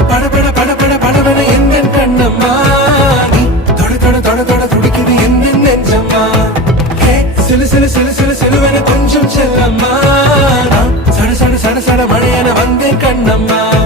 படபட படபட படபட எந்த கண்ணம்மா நீ தொட தொட தொட தொட துடிக்குது எந்த நெஞ்சம்மா சிலு சிலு சிலு சிலு சிலுவென கொஞ்சம் செல்லம்மா சட சட சட சட மழையென வந்தேன் கண்ணம்மா